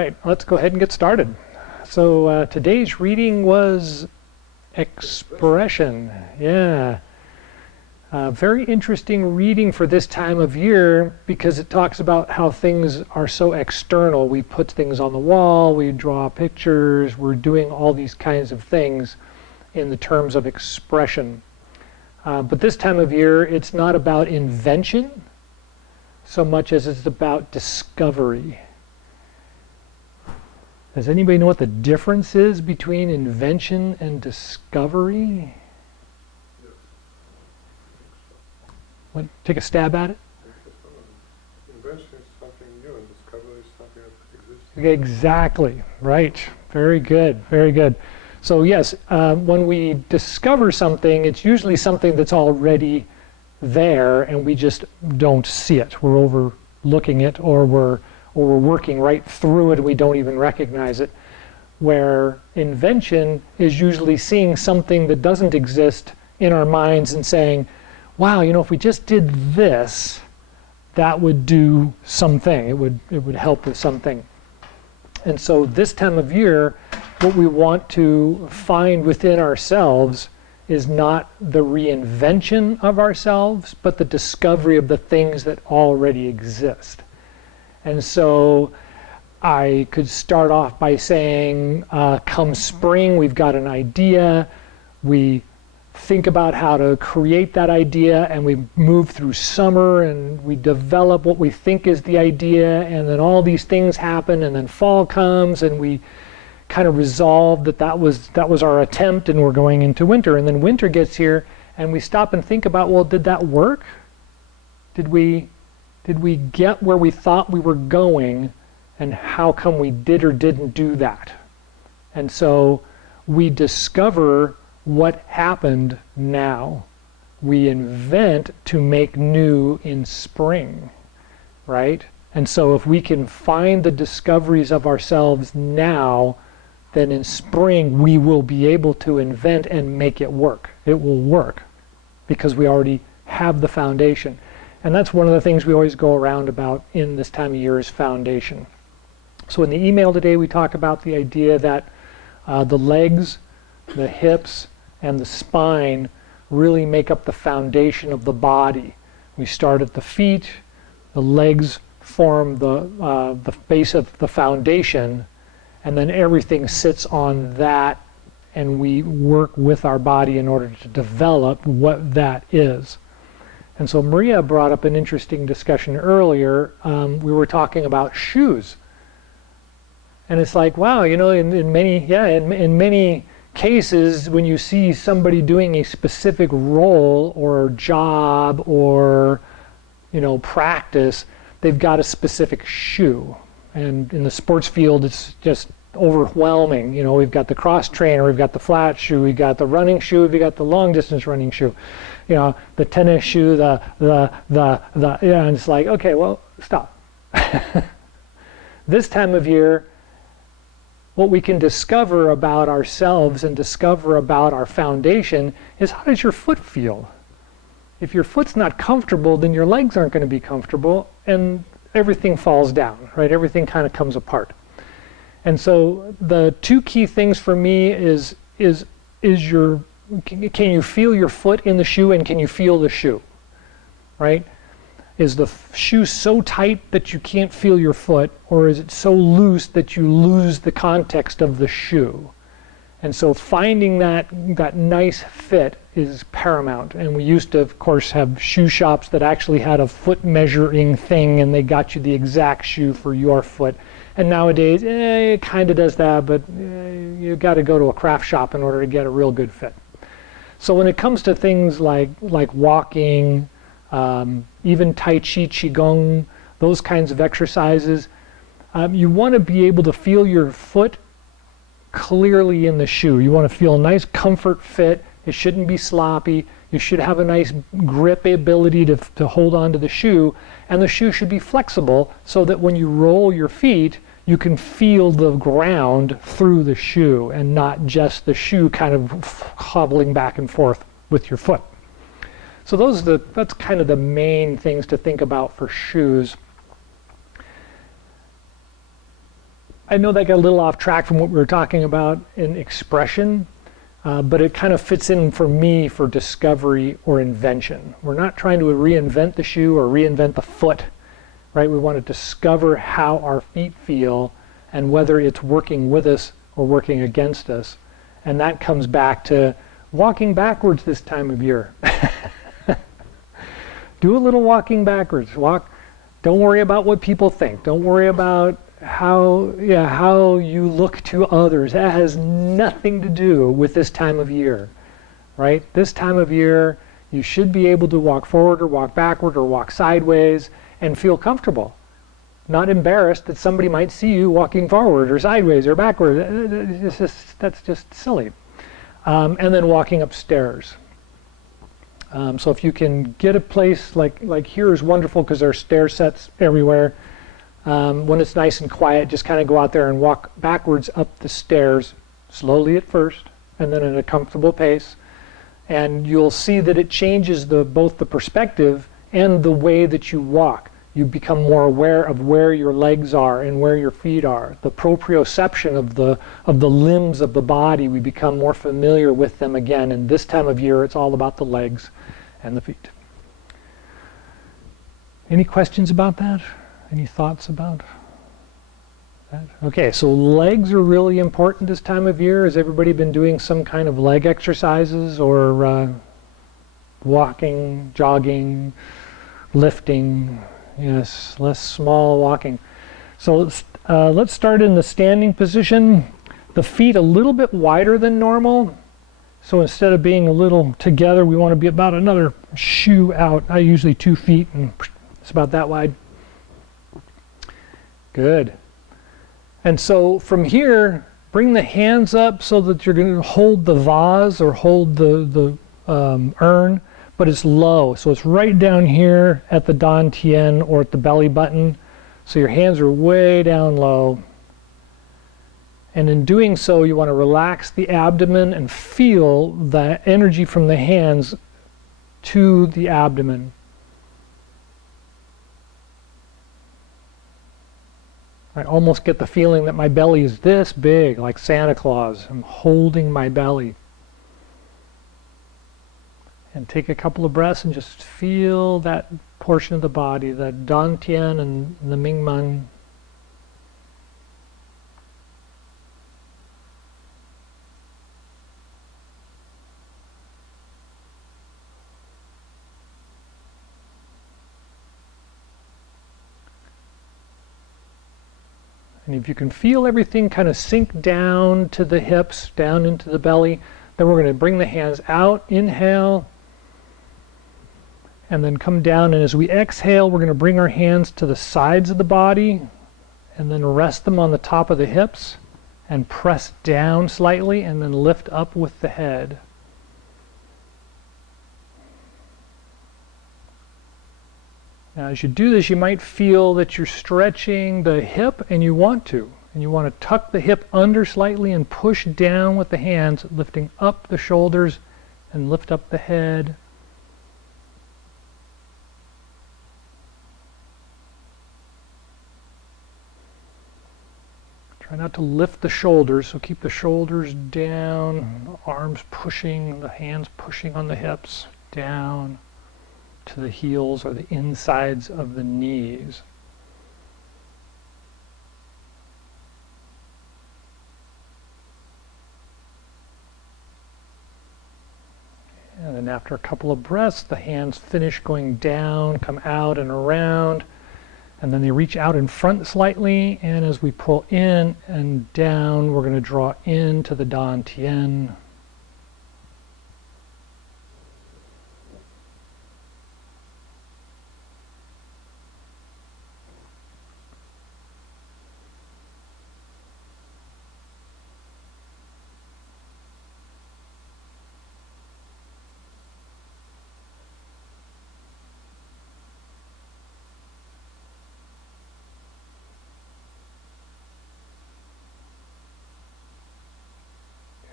right, let's go ahead and get started. So today's reading was expression. Yeah. Very interesting reading for this time of year because it talks about how things are so external. We put things on the wall, we draw pictures, we're doing all these kinds of things in the terms of expression. But this time of year, it's not about invention so much as it's about discovery. Does anybody know what the difference is between invention and discovery? Yes. What, take a stab at it? Invention is something new and discovery is something that exists. Exactly, right. Very good, very good. So yes, when we discover something, it's usually something that's already there and we just don't see it. We're overlooking it, or we're working right through it and we don't even recognize it. Where invention is usually seeing something that doesn't exist in our minds and saying, wow, you know, if we just did this, that would do something. It would help with something. And so this time of year, what we want to find within ourselves is not the reinvention of ourselves, but the discovery of the things that already exist. And so I could start off by saying, come spring, we've got an idea. We think about how to create that idea, and we move through summer and we develop what we think is the idea, and then all these things happen, and then fall comes and we kind of resolve that was our attempt, and we're going into winter, and then winter gets here and we stop and think about, well, did that work? Did we get where we thought we were going, and how come we did or didn't do that? And so we discover what happened now. We invent to make new in spring, right? And so if we can find the discoveries of ourselves now, then in spring we will be able to invent and make it work. It will work because we already have the foundation. And that's one of the things we always go around about in this time of year is foundation. So in the email today we talk about the idea that the legs, the hips, and the spine really make up the foundation of the body. We start at the feet, the legs form the base of the foundation, and then everything sits on that, and we work with our body in order to develop what that is. And so Maria brought up an interesting discussion earlier. We were talking about shoes. And it's like, wow, you know, in many cases, when you see somebody doing a specific role or job or, you know, practice, they've got a specific shoe. And in the sports field, it's just overwhelming. You know, we've got the cross trainer, we've got the flat shoe, we've got the running shoe, we've got the long distance running shoe, you know, the tennis shoe, yeah, and it's like, okay, well, stop. This time of year, what we can discover about ourselves and discover about our foundation is, how does your foot feel? If your foot's not comfortable, then your legs aren't going to be comfortable, and everything falls down, right? Everything kind of comes apart. And so the two key things for me is can you feel your foot in the shoe, and can you feel the shoe, right? Is the shoe so tight that you can't feel your foot, or is it so loose that you lose the context of the shoe? And so finding that nice fit is paramount. And we used to, of course, have shoe shops that actually had a foot measuring thing, and they got you the exact shoe for your foot. And nowadays, it kind of does that, but you've got to go to a craft shop in order to get a real good fit. So when it comes to things like walking, even Tai Chi, Qigong, those kinds of exercises, you want to be able to feel your foot clearly in the shoe. You want to feel a nice comfort fit. It shouldn't be sloppy. You should have a nice grip ability to hold on to the shoe, and the shoe should be flexible so that when you roll your feet, you can feel the ground through the shoe and not just the shoe kind of hobbling back and forth with your foot. So that's kind of the main things to think about for shoes. I know that got a little off track from what we were talking about in expression, but it kind of fits in for me for discovery or invention. We're not trying to reinvent the shoe or reinvent the foot, right? We want to discover how our feet feel and whether it's working with us or working against us. And that comes back to walking backwards this time of year. Do a little walking backwards. Don't worry about what people think. Don't worry about how you look to others. That has nothing to do with this time of year, right? This time of year, you should be able to walk forward or walk backward or walk sideways and feel comfortable. Not embarrassed that somebody might see you walking forward or sideways or backward. That's just silly. And then walking upstairs. So if you can get a place like here is wonderful because there are stair sets everywhere. When it's nice and quiet, just kind of go out there and walk backwards up the stairs, slowly at first, and then at a comfortable pace. And you'll see that it changes both the perspective and the way that you walk. You become more aware of where your legs are and where your feet are. The proprioception of the limbs of the body, we become more familiar with them again. And this time of year, it's all about the legs and the feet. Any questions about that? Any thoughts about that? Okay, so legs are really important this time of year. Has everybody been doing some kind of leg exercises or walking, jogging, lifting? Yes, less small walking. So let's start in the standing position. The feet a little bit wider than normal. So instead of being a little together, we want to be about another shoe out. I usually 2 feet, and it's about that wide. Good. And so from here, bring the hands up so that you're going to hold the vase or hold the urn, but it's low. So it's right down here at the dantian or at the belly button. So your hands are way down low. And in doing so, you want to relax the abdomen and feel the energy from the hands to the abdomen. I almost get the feeling that my belly is this big, like Santa Claus. I'm holding my belly. And take a couple of breaths and just feel that portion of the body, the dantian and the mingmen. And if you can feel everything kind of sink down to the hips, down into the belly, then we're going to bring the hands out, inhale, and then come down. And as we exhale, we're going to bring our hands to the sides of the body and then rest them on the top of the hips and press down slightly and then lift up with the head. Now, as you do this, you might feel that you're stretching the hip, and you want to. And you want to tuck the hip under slightly and push down with the hands, lifting up the shoulders and lift up the head. Try not to lift the shoulders, so keep the shoulders down, arms pushing, the hands pushing on the hips, down to the heels or the insides of the knees. And then after a couple of breaths, the hands finish going down, come out and around, and then they reach out in front slightly, and as we pull in and down, we're going to draw into the dantian.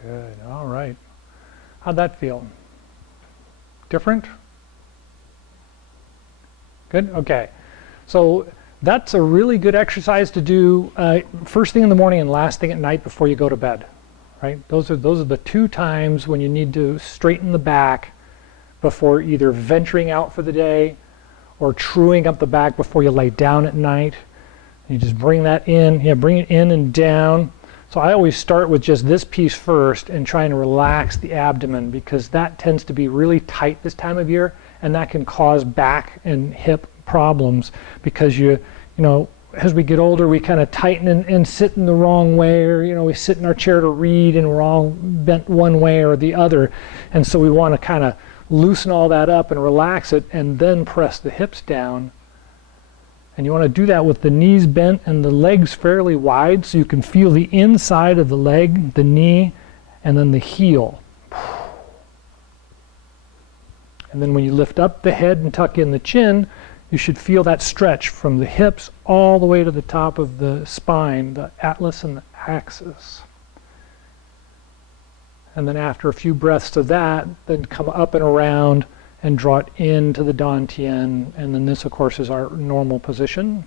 Good, all right. How'd that feel? Different? Good, okay. So That's a really good exercise to do first thing in the morning and last thing at night before you go to bed. Right? Those are the two times when you need to straighten the back before either venturing out for the day or truing up the back before you lay down at night. You just bring that in, bring it in and down. So I always start with just this piece first and trying to relax the abdomen, because that tends to be really tight this time of year, and that can cause back and hip problems because you know, as we get older, we kind of tighten and sit in the wrong way, or, you know, we sit in our chair to read and we're all bent one way or the other. And so we want to kind of loosen all that up and relax it and then press the hips down. And you want to do that with the knees bent and the legs fairly wide so you can feel the inside of the leg, the knee, and then the heel. And then when you lift up the head and tuck in the chin, you should feel that stretch from the hips all the way to the top of the spine, the atlas and the axis. And then after a few breaths of that, then come up and around and draw it into the dantian. And then this, of course, is our normal position.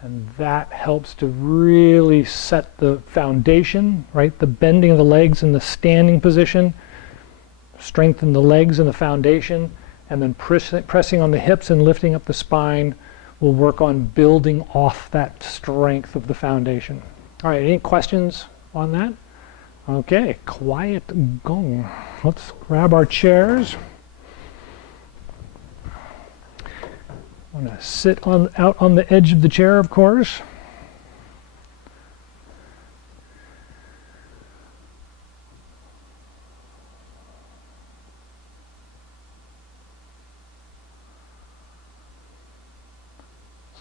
And that helps to really set the foundation, right? The bending of the legs in the standing position. Strengthen the legs and the foundation, and then pressing on the hips and lifting up the spine will work on building off that strength of the foundation. All right, any questions on that? Okay, quiet gong. Let's grab our chairs. I'm going to sit out on the edge of the chair, of course.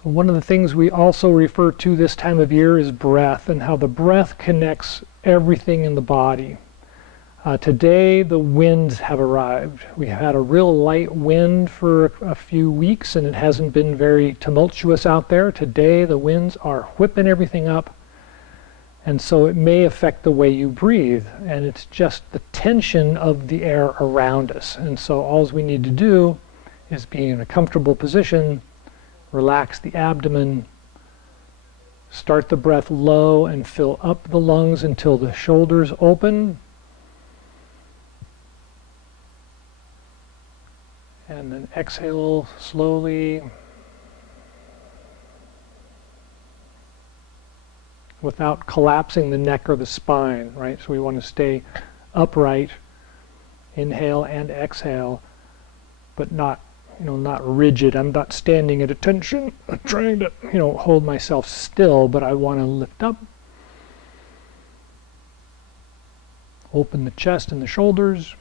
One of the things we also refer to this time of year is breath, and how the breath connects everything in the body. Today the winds have arrived. We had a real light wind for a few weeks, and it hasn't been very tumultuous out there. Today the winds are whipping everything up, and so it may affect the way you breathe, and it's just the tension of the air around us. And so all we need to do is be in a comfortable position, relax the abdomen, start the breath low and fill up the lungs until the shoulders open. And then exhale slowly without collapsing the neck or the spine, right? So we want to stay upright, inhale and exhale, but not rigid. I'm not standing at attention, trying to, hold myself still, but I want to lift up. Open the chest and the shoulders,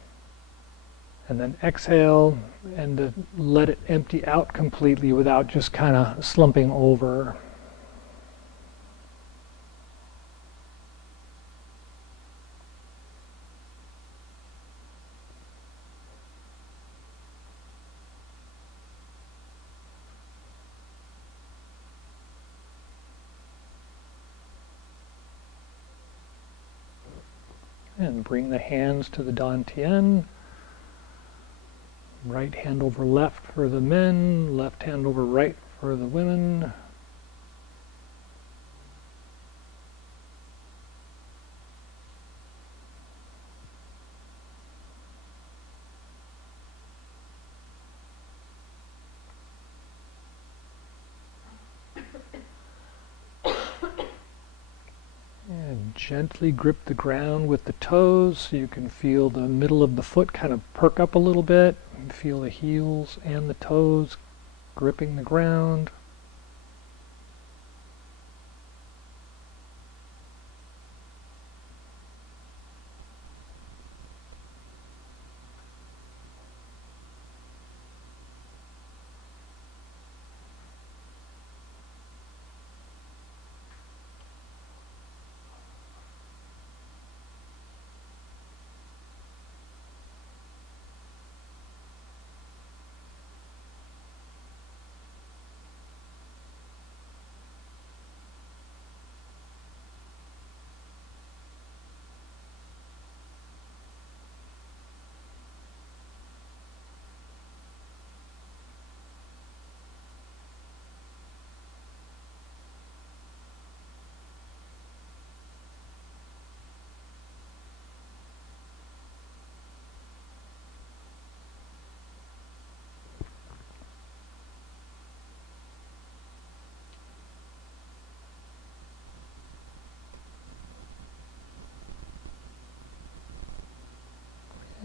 and then exhale and let it empty out completely without just kind of slumping over. And bring the hands to the dantian. Right hand over left for the men, left hand over right for the women. And gently grip the ground with the toes so you can feel the middle of the foot kind of perk up a little bit. Feel the heels and the toes gripping the ground.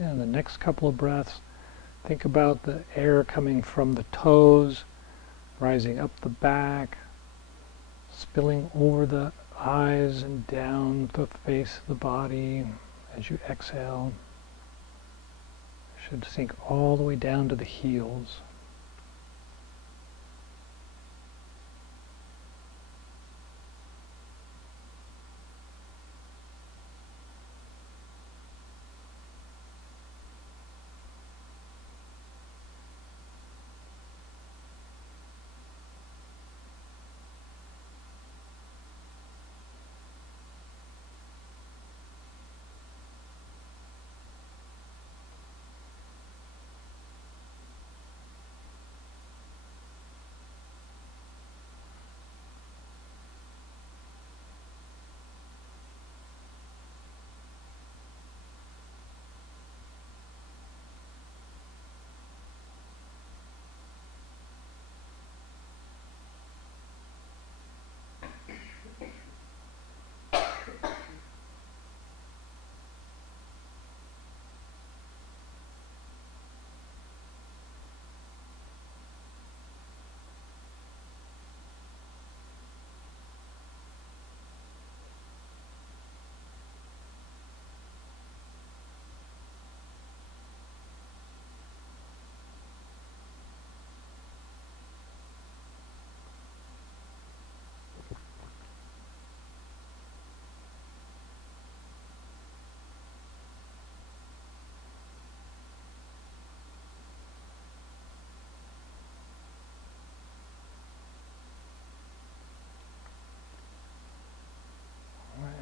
And the next couple of breaths, think about the air coming from the toes, rising up the back, spilling over the eyes and down the face of the body as you exhale. It should sink all the way down to the heels.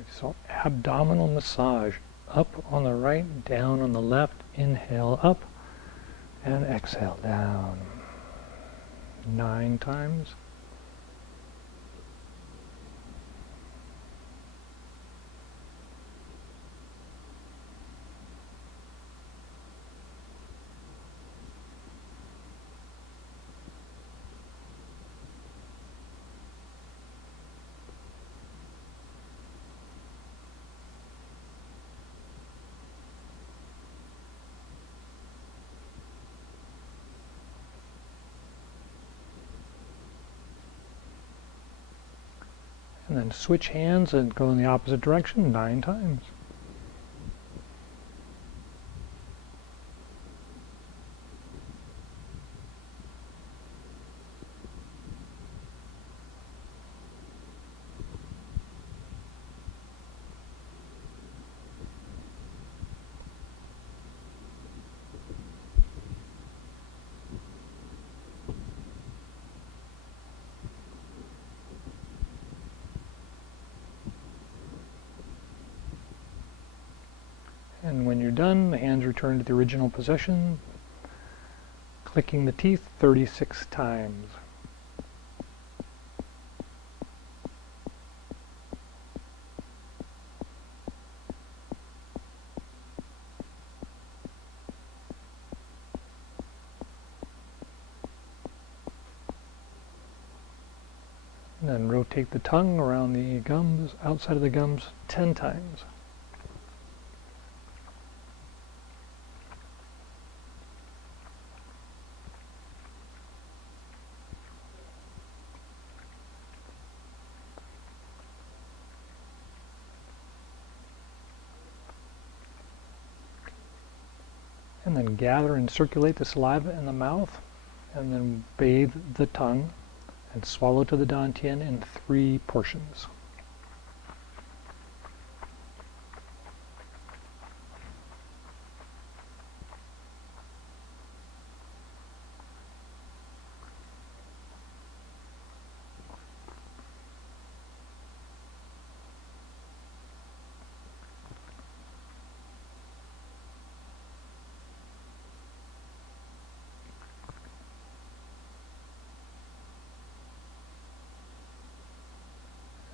So abdominal massage, up on the right, down on the left, inhale up, and exhale down. 9 times. And then switch hands and go in the opposite direction 9 times. And when you're done, the hands return to the original position, clicking the teeth 36 times. And then rotate the tongue around the gums, outside of the gums, 10 times. And then gather and circulate the saliva in the mouth, and then bathe the tongue, and swallow to the dantian in 3 portions.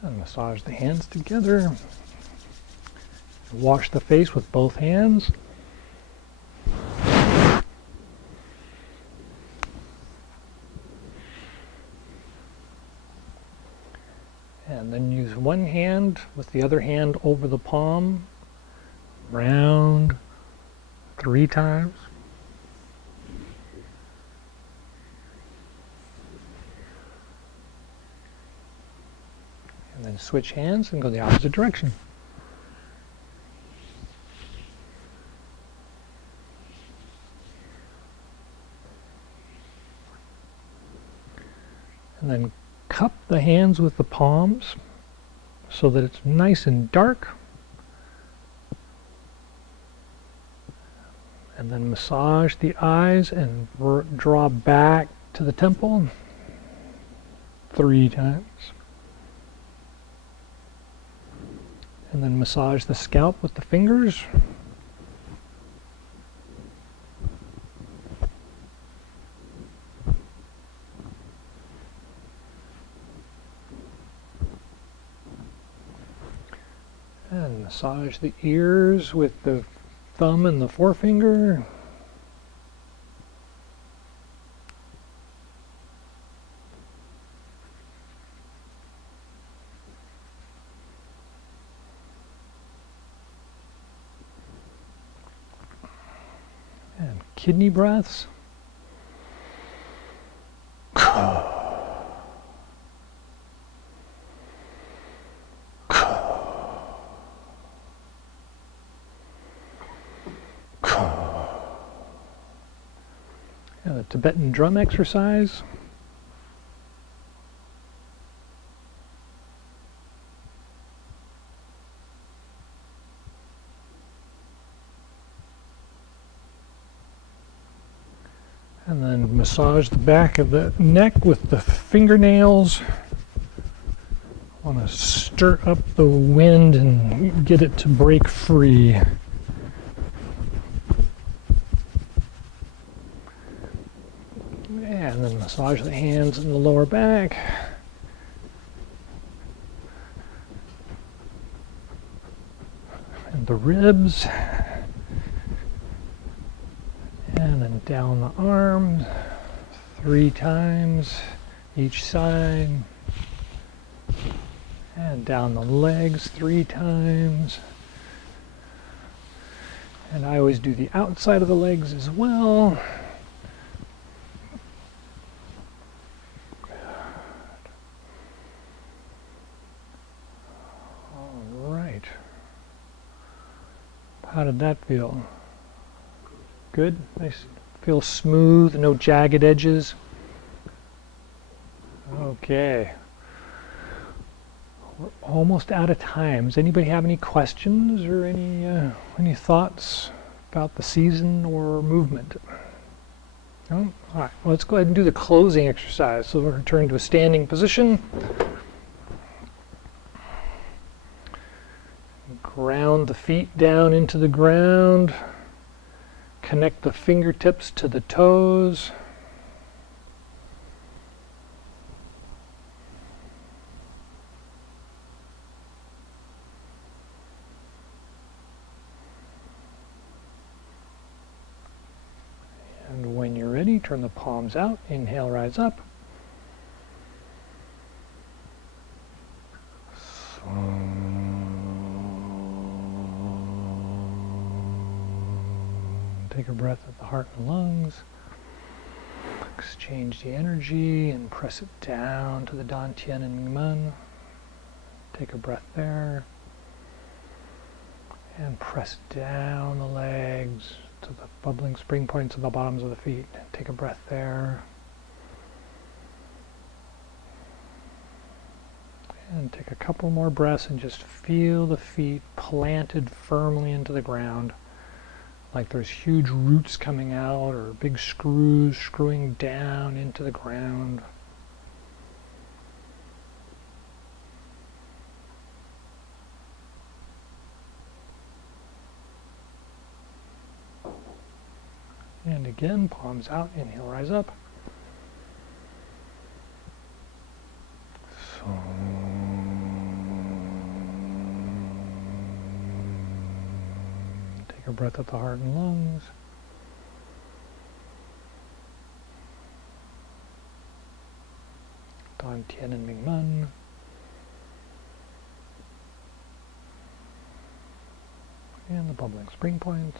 And massage the hands together. Wash the face with both hands. And then use one hand with the other hand over the palm. Round, 3 times. And then switch hands and go the opposite direction. And then cup the hands with the palms so that it's nice and dark. And then massage the eyes and draw back to the temple 3 times. And then massage the scalp with the fingers. And massage the ears with the thumb and the forefinger. And kidney breaths. And the Tibetan drum exercise. And then massage the back of the neck with the fingernails. I want to stir up the wind and get it to break free. And then massage the hands in the lower back. And the ribs. And then down the arms 3 times each side. And down the legs 3 times. And I always do the outside of the legs as well. All right. How did that feel? Good? Nice. Feel smooth, no jagged edges. Okay. We're almost out of time. Does anybody have any questions or any thoughts about the season or movement? No? All right. Well, let's go ahead and do the closing exercise. So we'll return to a standing position. Ground the feet down into the ground. Connect the fingertips to the toes. And when you're ready, turn the palms out. Inhale, rise up. Take a breath at the heart and lungs. Exchange the energy and press it down to the Dantian and Mingmen. Take a breath there. And press down the legs to the bubbling spring points of the bottoms of the feet. Take a breath there. And take a couple more breaths and just feel the feet planted firmly into the ground. Like there's huge roots coming out or big screws screwing down into the ground. And again, palms out, inhale, rise up. Take a breath at the heart and lungs. Dantian and Mingmen. And the bubbling spring points.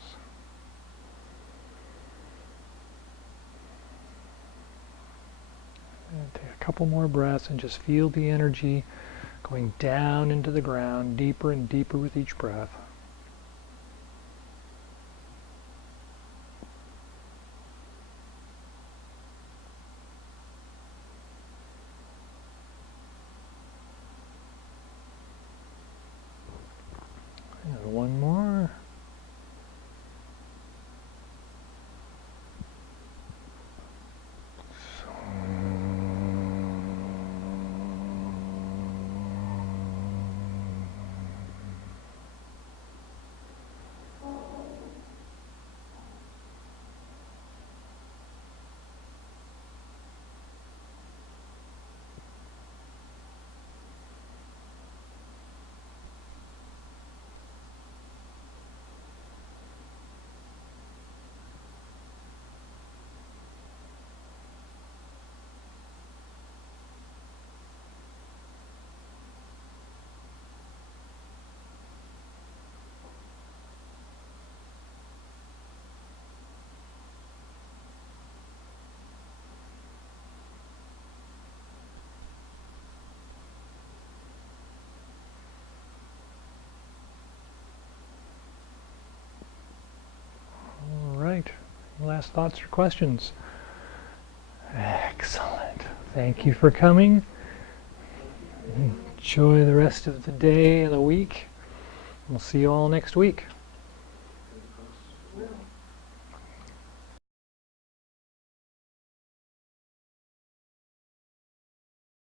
couple more breaths and just feel the energy going down into the ground, deeper and deeper with each breath. And one more. Right. Last thoughts or questions? Excellent. Thank you for coming. Enjoy the rest of the day and the week. We'll see you all next week.